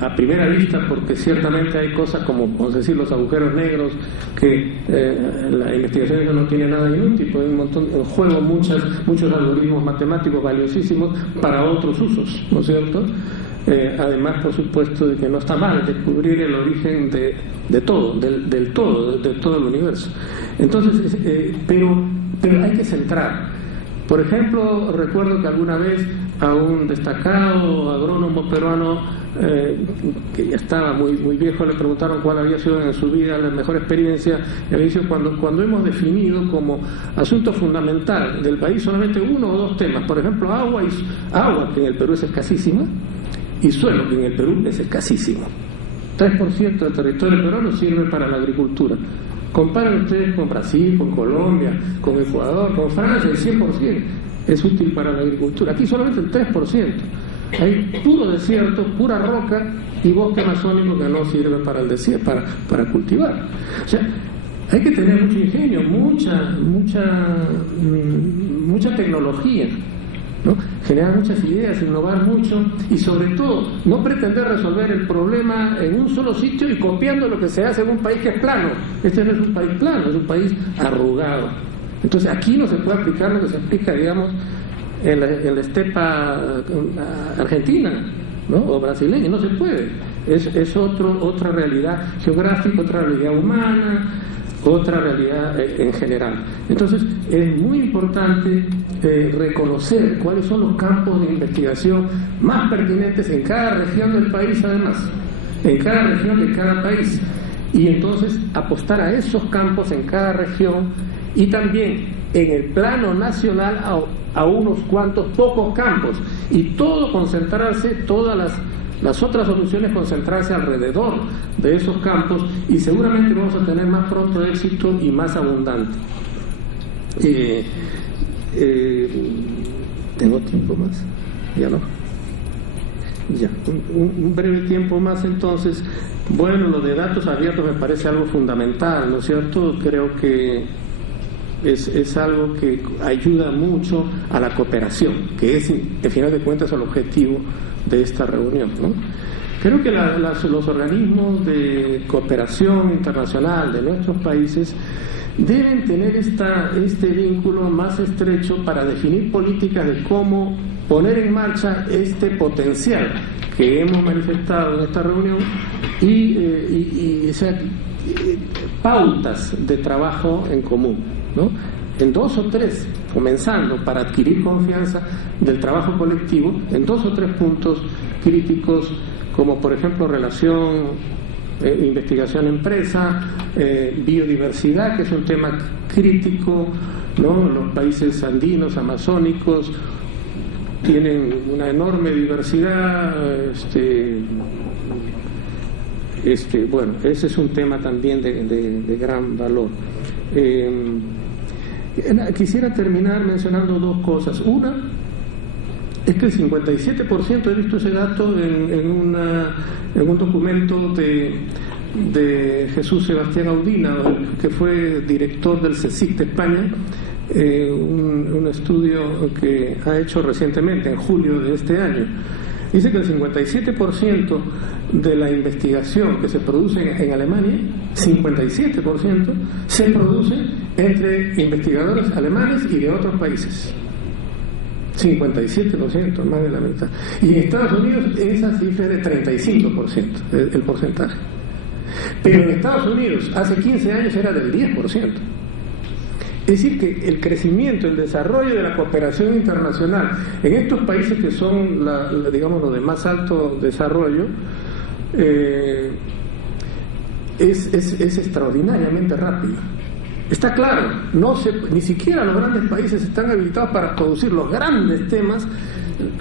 ¿no? A primera vista, porque ciertamente hay cosas como, vamos a decir, los agujeros negros, que la investigación no tiene nada inútil, pues hay un montón en juego muchos algoritmos matemáticos valiosísimos para otros usos, ¿no es cierto? Además, por supuesto, de que no está mal descubrir el origen de todo, del todo el universo. Entonces, pero hay que centrar. Por ejemplo, recuerdo que alguna vez a un destacado agrónomo peruano que ya estaba muy viejo, le preguntaron cuál había sido en su vida la mejor experiencia, y había dicho cuando hemos definido como asunto fundamental del país solamente uno o dos temas, por ejemplo, agua, que en el Perú es escasísima, y suelo, que en el Perú es escasísimo. 3% del territorio peruano sirve para la agricultura. Comparen ustedes con Brasil, con Colombia, con Ecuador, con Francia, el 100% es útil para la agricultura. Aquí solamente el 3%. Hay puro desierto, pura roca y bosque amazónico que no sirve para el desierto, para cultivar. O sea, hay que tener mucho ingenio, mucha tecnología, ¿no? Generar muchas ideas, innovar mucho y sobre todo no pretender resolver el problema en un solo sitio y copiando lo que se hace en un país que es plano. Este no es un país plano, es un país arrugado. Entonces aquí no se puede aplicar lo que se aplica, digamos, en la estepa argentina, ¿no? O brasileña, no se puede. Es otra realidad geográfica, otra realidad humana, otra realidad en general. Entonces es muy importante reconocer cuáles son los campos de investigación más pertinentes en cada región del país, además, en cada región de cada país, y entonces apostar a esos campos en cada región y también en el plano nacional a unos cuantos pocos campos, y todo concentrarse, todas las otras soluciones concentrarse alrededor de esos campos, y seguramente vamos a tener más pronto éxito y más abundante. ¿Tengo tiempo más? Ya no. Ya, un breve tiempo más entonces. Bueno, lo de datos abiertos me parece algo fundamental, ¿no es cierto? Creo que es algo que ayuda mucho a la cooperación, que es, en final de cuentas, el objetivo de esta reunión, ¿no? Creo que los organismos de cooperación internacional de nuestros países deben tener este vínculo más estrecho para definir políticas de cómo poner en marcha este potencial que hemos manifestado en esta reunión y pautas de trabajo en común, ¿no? En 2 o 3, comenzando para adquirir confianza del trabajo colectivo, en 2 o 3 puntos críticos, como por ejemplo relación, investigación-empresa, biodiversidad, que es un tema crítico, ¿no? Los países andinos, amazónicos, tienen una enorme diversidad, bueno, ese es un tema también de gran valor. Quisiera terminar mencionando 2 cosas. Una es que el 57%, he visto ese dato en un documento de Jesús Sebastián Audina, que fue director del CSIC de España, un estudio que ha hecho recientemente, en julio de este año. Dice que el 57% de la investigación que se produce en Alemania, 57%, se produce entre investigadores alemanes y de otros países. 57%, más de la mitad. Y en Estados Unidos esa cifra es de 35%, el porcentaje. Pero en Estados Unidos hace 15 años era del 10%. Es decir, que el crecimiento, el desarrollo de la cooperación internacional en estos países que son, digamos, los de más alto desarrollo, es extraordinariamente rápido. Está claro, ni siquiera los grandes países están habilitados para producir los grandes temas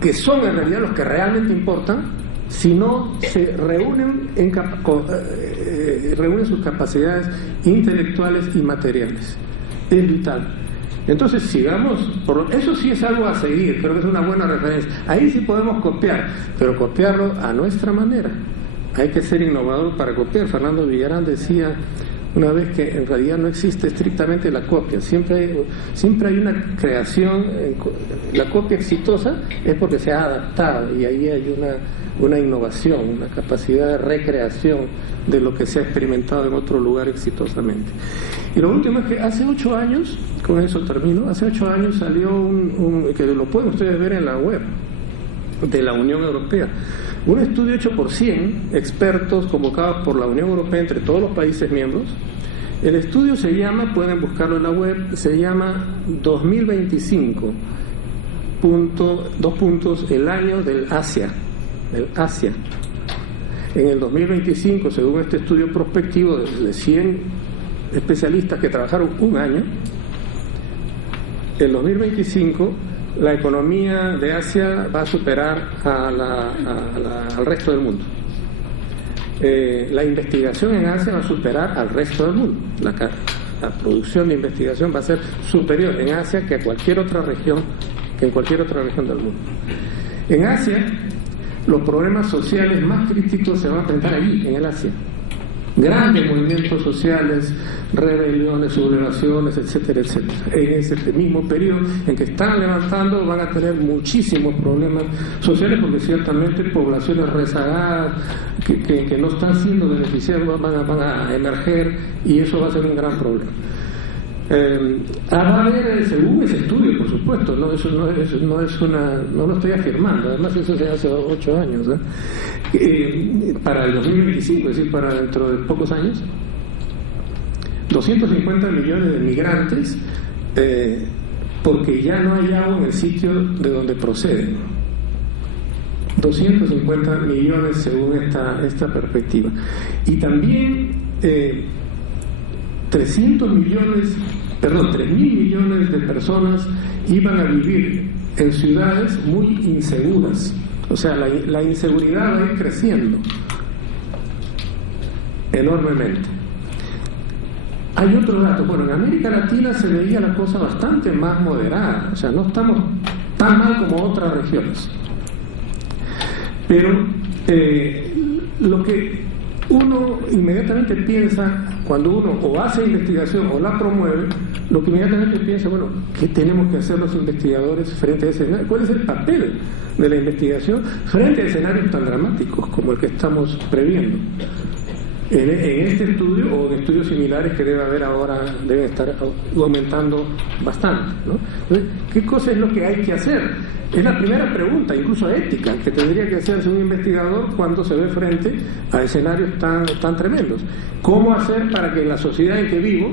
que son en realidad los que realmente importan, si no se reúnen sus capacidades intelectuales y materiales. Es vital. Entonces sigamos, eso sí es algo a seguir, creo que es una buena referencia. Ahí sí podemos copiar, pero copiarlo a nuestra manera. Hay que ser innovador para copiar. Fernando Villarán decía una vez que en realidad no existe estrictamente la copia, siempre hay una creación. La copia exitosa es porque se ha adaptado, y ahí hay una innovación, una capacidad de recreación de lo que se ha experimentado en otro lugar exitosamente. Y lo último es que hace 8 años, con eso termino, hace 8 años salió que lo pueden ustedes ver en la web de la Unión Europea, un estudio hecho por 100 expertos convocados por la Unión Europea entre todos los países miembros. El estudio se llama, pueden buscarlo en la web, se llama 2025, el año del Asia. En el 2025, según este estudio prospectivo de 100 especialistas que trabajaron un año, en 2025 la economía de Asia va a superar al resto del mundo. La investigación en Asia va a superar al resto del mundo. La producción de investigación va a ser superior en Asia que en cualquier otra región del mundo. En Asia, los problemas sociales más críticos se van a enfrentar allí, en el Asia. Grandes movimientos sociales, rebeliones, sublevaciones, etcétera, etcétera. En ese mismo periodo en que están levantando van a tener muchísimos problemas sociales, porque ciertamente poblaciones rezagadas que no están siendo beneficiadas van a emerger, y eso va a ser un gran problema. Va a haber, según ese estudio, por supuesto, no lo estoy afirmando, además eso se hace 8 años, para el 2025, es decir, para dentro de pocos años, 250 millones de migrantes, porque ya no hay agua en el sitio de donde proceden. 250 millones según esta perspectiva. Y también 3.000 millones de personas iban a vivir en ciudades muy inseguras. O sea, la inseguridad va a ir creciendo enormemente. Hay otro dato. Bueno, en América Latina se veía la cosa bastante más moderada. O sea, no estamos tan mal como otras regiones. Pero lo que uno inmediatamente piensa cuando uno o hace investigación o la promueve, lo que inmediatamente piensa, bueno, ¿qué tenemos que hacer los investigadores frente a ese escenario? ¿Cuál es el papel de la investigación frente a escenarios tan dramáticos como el que estamos previendo? En este estudio o en estudios similares que debe haber ahora, deben estar aumentando bastante, ¿no? Entonces, ¿qué cosa es lo que hay que hacer? Es la primera pregunta, incluso ética, que tendría que hacerse un investigador cuando se ve frente a escenarios tan tremendos. ¿Cómo hacer para que la sociedad en que vivo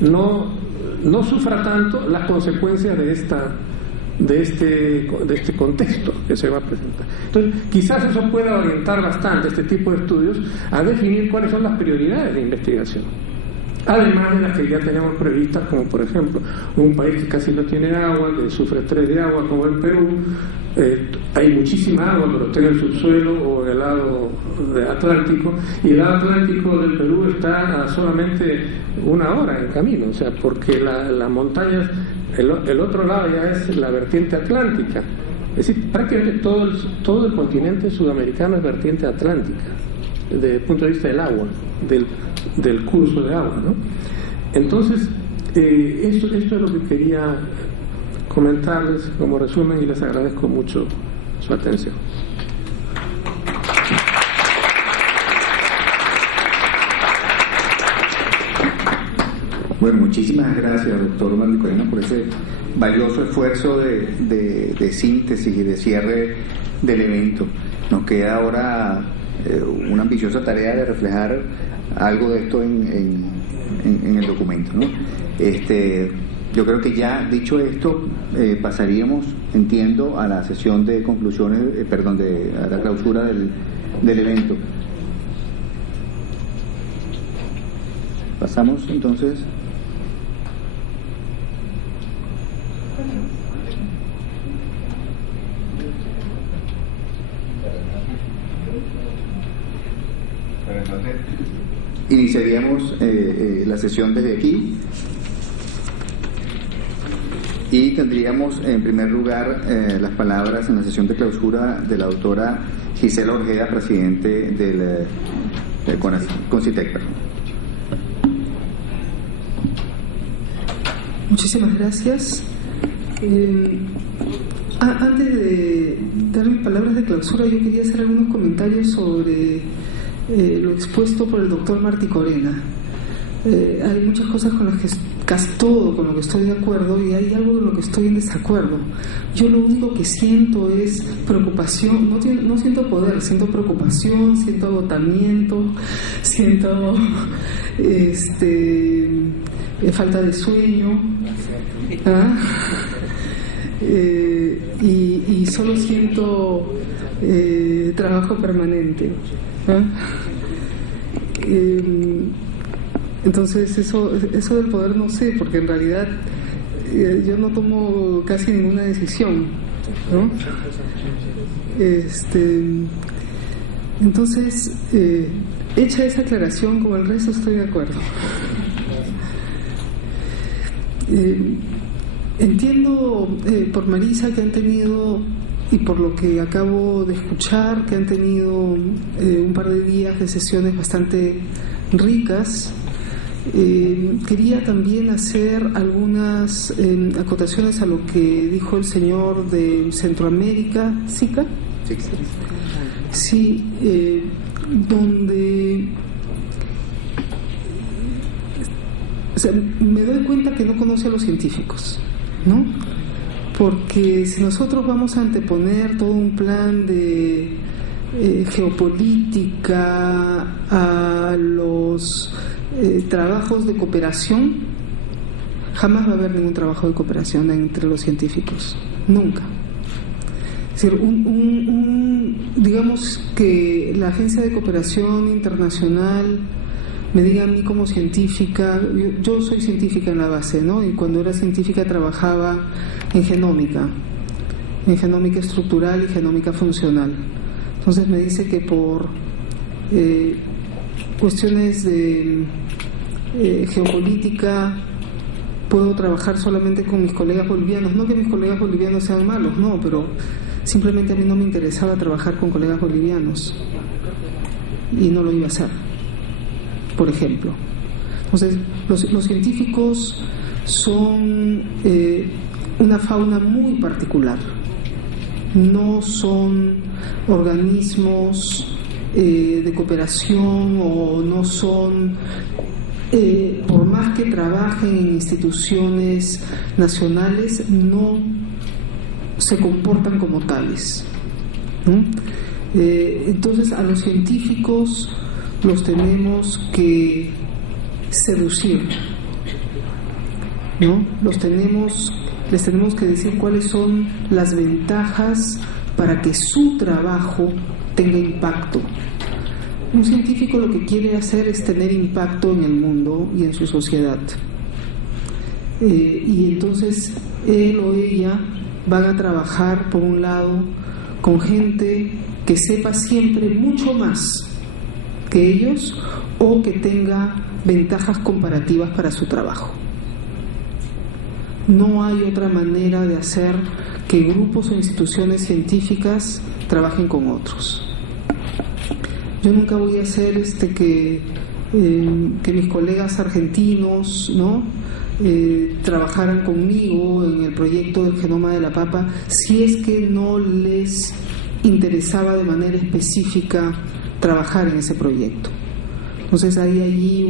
no sufra tanto las consecuencias de este contexto que se va a presentar? Entonces, quizás eso pueda orientar bastante este tipo de estudios a definir cuáles son las prioridades de investigación, además de las que ya tenemos previstas, como por ejemplo un país que casi no tiene agua, que sufre estrés de agua, como el Perú. Hay muchísima agua, pero está en el subsuelo o en el lado atlántico, y el lado atlántico del Perú está a solamente 1 hora en camino, o sea, porque las montañas, el otro lado ya es la vertiente atlántica. Es decir, prácticamente todo el continente sudamericano es vertiente atlántica, desde el punto de vista del agua, del curso de agua, ¿no? Entonces, esto es lo que quería comentarles como resumen, y les agradezco mucho su atención. Bueno, muchísimas gracias, doctor Valdecorena, por ese valioso esfuerzo de síntesis y de cierre del evento. Nos queda ahora una ambiciosa tarea de reflejar algo de esto en el documento, ¿no? Yo creo que ya dicho esto, pasaríamos, entiendo, a la sesión de conclusiones, a la clausura del evento. Pasamos entonces. Iniciaríamos la sesión desde aquí y tendríamos en primer lugar las palabras en la sesión de clausura de la doctora Gisela Orjeda, presidente del CONCITEC. Muchísimas gracias. Antes dar mis palabras de clausura, yo quería hacer algunos comentarios sobre lo expuesto por el doctor Martí Corena. Hay muchas cosas con las que, casi todo con lo que estoy de acuerdo, y hay algo con lo que estoy en desacuerdo. Yo lo único que siento es preocupación, no siento poder, siento preocupación, siento agotamiento, siento falta de sueño, y solo siento trabajo permanente. Entonces eso del poder no sé, porque en realidad yo no tomo casi ninguna decisión, ¿no? Entonces, hecha esa aclaración, con el resto estoy de acuerdo. Entiendo por Marisa que han tenido, y por lo que acabo de escuchar, que han tenido un par de días de sesiones bastante ricas. Quería también hacer algunas acotaciones a lo que dijo el señor de Centroamérica, ¿SICA? Sí, donde me doy cuenta que no conoce a los científicos, ¿no? Porque si nosotros vamos a anteponer todo un plan de geopolítica a los trabajos de cooperación, jamás va a haber ningún trabajo de cooperación entre los científicos, nunca. Es decir, digamos que la Agencia de Cooperación Internacional me diga a mí como científica, yo soy científica en la base, ¿no? Y cuando era científica trabajaba en genómica estructural y genómica funcional. Entonces me dice que por cuestiones de geopolítica puedo trabajar solamente con mis colegas bolivianos. No que mis colegas bolivianos sean malos, no, pero simplemente a mí no me interesaba trabajar con colegas bolivianos y no lo iba a hacer, por ejemplo. Entonces los científicos son una fauna muy particular, no son organismos de cooperación, o no son, por más que trabajen en instituciones nacionales, no se comportan como tales, ¿no? Entonces a los científicos los tenemos que seducir, ¿no? Les tenemos que decir cuáles son las ventajas para que su trabajo tenga impacto. Un científico lo que quiere hacer es tener impacto en el mundo y en su sociedad. Y entonces él o ella van a trabajar, por un lado, con gente que sepa siempre mucho más que ellos o que tenga ventajas comparativas para su trabajo. No hay otra manera de hacer que grupos o instituciones científicas trabajen con otros. Yo nunca voy a hacer que mis colegas argentinos, ¿no?, trabajaran conmigo en el proyecto del genoma de la papa si es que no les interesaba de manera específica trabajar en ese proyecto. Entonces hay allí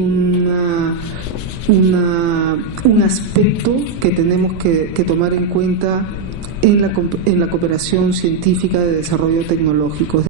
un aspecto que tenemos que tomar en cuenta en la cooperación científica de desarrollo tecnológico.